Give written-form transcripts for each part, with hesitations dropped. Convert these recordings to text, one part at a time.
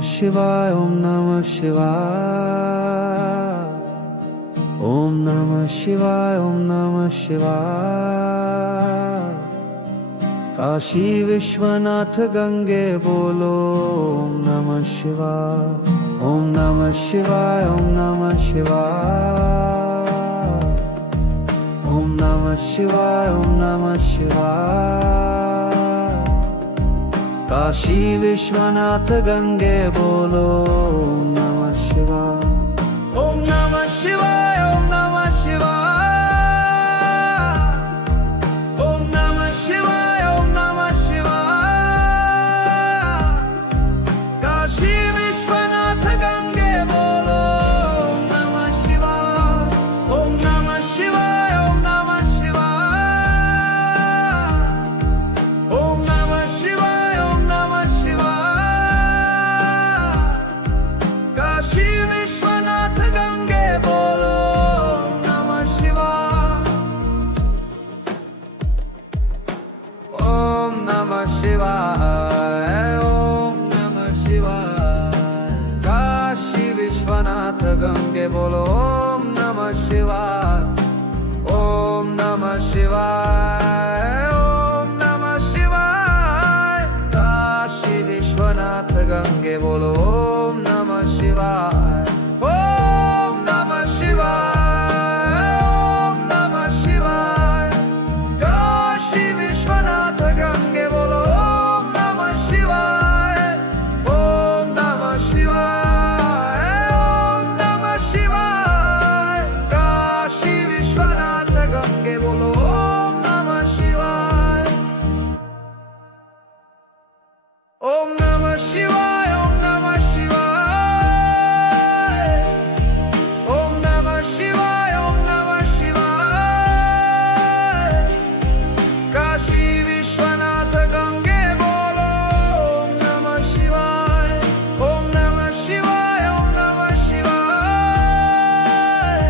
शिवाय, ओम नमः शिवाय, ओम नमः शिवाय, ओम नमः शिवाय। काशी विश्वनाथ गंगे बोलो ओम नमः शिवाय, ओम नमः शिवाय, ओम नमः शिवाय, ओम नमः शिवाय, ओम नमः शिवाय। काशी विश्वनाथ गंगे बोलो ओम नमः शिवाय, ओम नमः शिवाय, ओम नमः शिवाय, ओम नमः शिवाय, ओम नमः शिवाय। काशी विश्वनाथ गंगे बोलो ओम नमः शिवाय, ओम नमः शिवाय, ओम नमः शिवाय, ओम नमः शिवाय, ओम नमः शिवाय। काशी विश्वनाथ गंगे बोलो ओम नमः शिवाय, ओम नमः शिवाय, ओम नमः शिवाय। काशी विश्वनाथ गंगे बोलो ओम नमः शिवाय, ओम नमः शिवाय, ओम नमः शिवाय। काशी विश्वनाथ गंगे बोलो ओम नमः शिवाय, ओम नमः शिवाय, ओम नमः शिवाय। काशी विश्वनाथ गंगे बोलो ओम नमः शिवाय, ओम नमः शिवाय, ओम नमः शिवाय। काशी विश्वनाथ गंगे बोलो ओम नमः शिवाय, ओम नमः शिवाय, ओम नमः शिवाय, ओम नमः शिवाय, ओम नमः शिवाय। काशी विश्वनाथ गंगे बोलो ओम नमः शिवाय, ओम नमः शिवाय, ओम नमः शिवाय,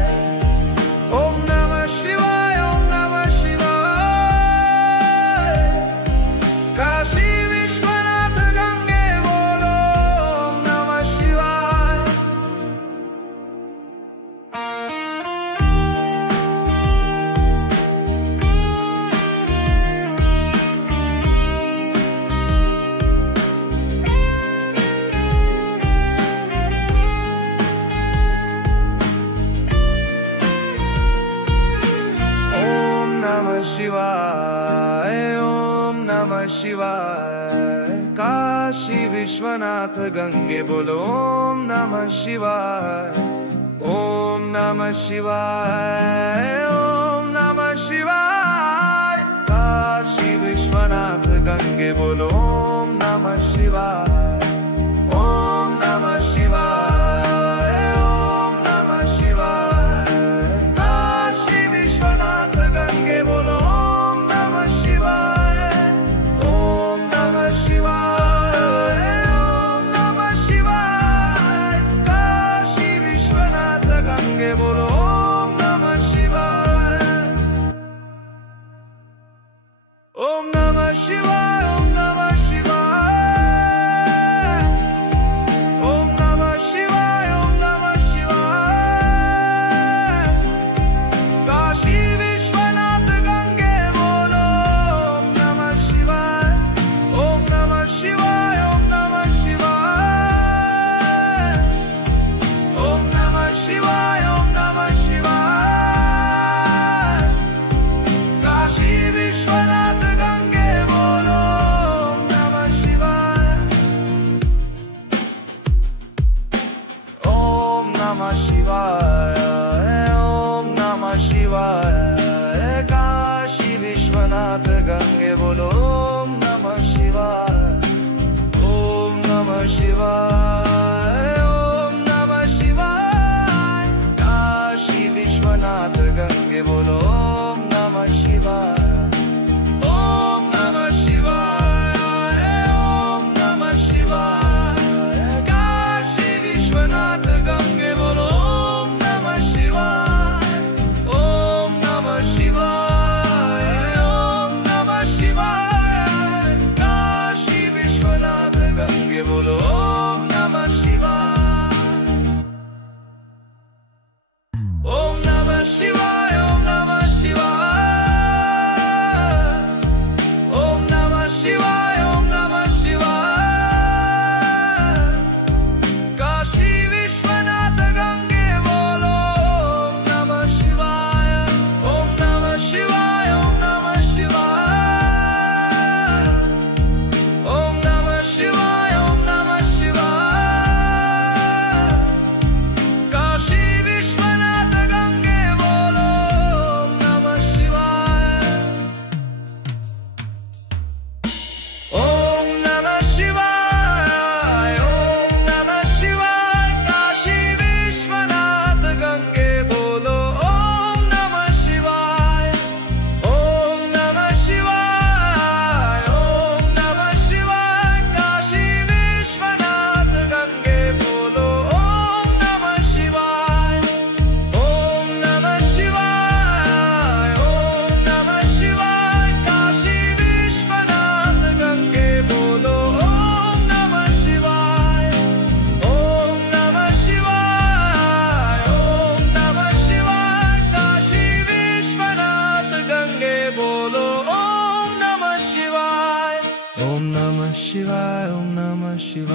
ओम नमः शिवाय, ओम नमः शिवाय। काशी विश्वनाथ गंगे बोलो ओम नमः शिवाय। ओम नमः शिवाय, ओम नमः शिवाय। काशी विश्वनाथ गंगे बोलो ओम नमः शिवाय, ओम नमः शिवाय, ओम नमः शिवाय। काशी विश्वनाथ गंगे बोलो ओम नमः शिवाय, ओम नमः शिवाय, ओम नमः शिवाय। काशी विश्वनाथ गंगे बोलो ओम नमः शिवाय, ओम नमः शिवाय, ओम नमः शिवाय। काशी विश्वनाथ गंगे बोलो ओम नमः शिवाय, ओम नमः शिवाय, ओम नमः शिवाय, ओम नमः शिवाय, ओम नमः शिवाय। काशी विश्वनाथ गंगे बोलो ओम नमः शिवाय, ओम नमः शिवाय, ओम नमः शिवाय, ओम नमः शिवाय, ओम नमः शिवाय। काशी विश्वनाथ गंगे बोलो ओम नमः शिवाय, ओम नमः शिवाय, ओम नमः शिवाय। काशी विश्वनाथ गंगे बोलो ओम नमः शिवाय, ओम नमः शिवाय, ओम नमः शिवाय। काशी विश्वनाथ गंगे बोलो ओम नमः शिवाय, ओम नमः शिवाय, ओम नमः शिवाय। काशी विश्वनाथ गंगे बोलो ओम नमः शिवाय, ओम नमः शिवाय, ओम नमः शिवाय। काशी विश्वनाथ गंगे बोलो ओम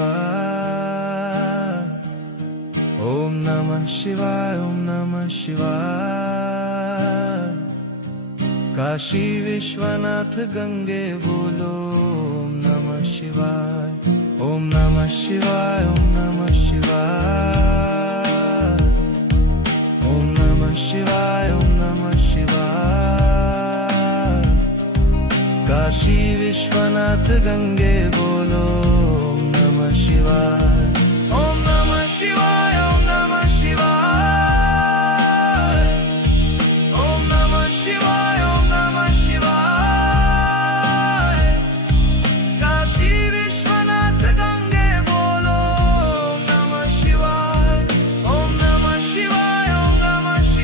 शिवाय, ओम नमः शिवाय, ओम नमः शिवाय। काशी विश्वनाथ गंगे बोलो ओम नमः शिवाय, ओम नमः शिवाय, ओम नमः शिवाय, ओम नमः शिवाय, ओम नमः शिवाय। काशी विश्वनाथ गंगे बोलो